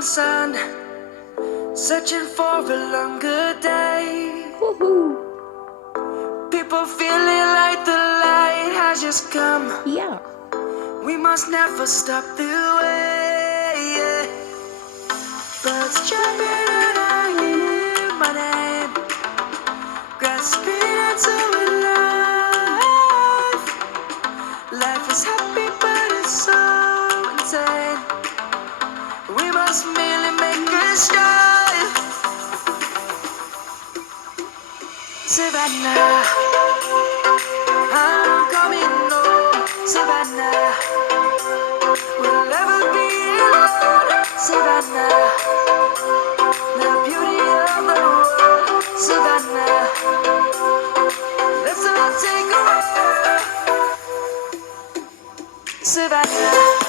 morning sun, searching for a longer day. Woohoo! People feeling like the light has just come. Yeah. We must never stop the way. Birds chirping and I hear my name, grasping into life. Life is happy but it's so insane. We must merely make a start. Savannah, I'm coming home. Savannah, we'll never be alone. Savannah, the beauty of the world. Savannah, let's all take a walk. Savannah.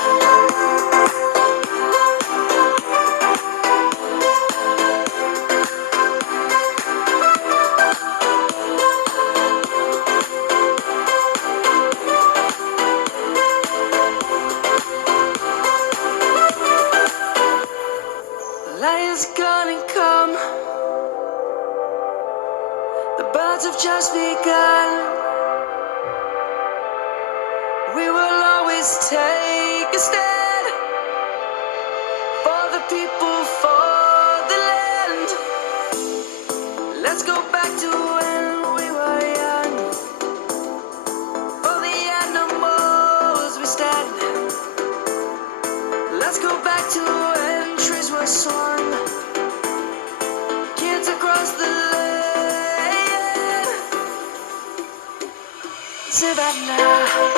Light is gonna come. The birds have just begun. We will always take a stand for the people, for the land. Let's go back to when we were young. For the animals we stand. Let's go back to when trees were swung. Kids across the land. Savannah,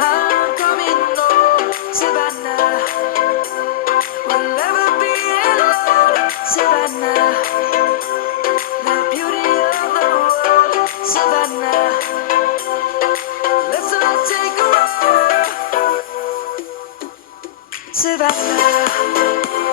I'm coming home. Savannah, we'll never be alone. Savannah, the beauty of the world. Savannah, let's all take a walk. Savannah.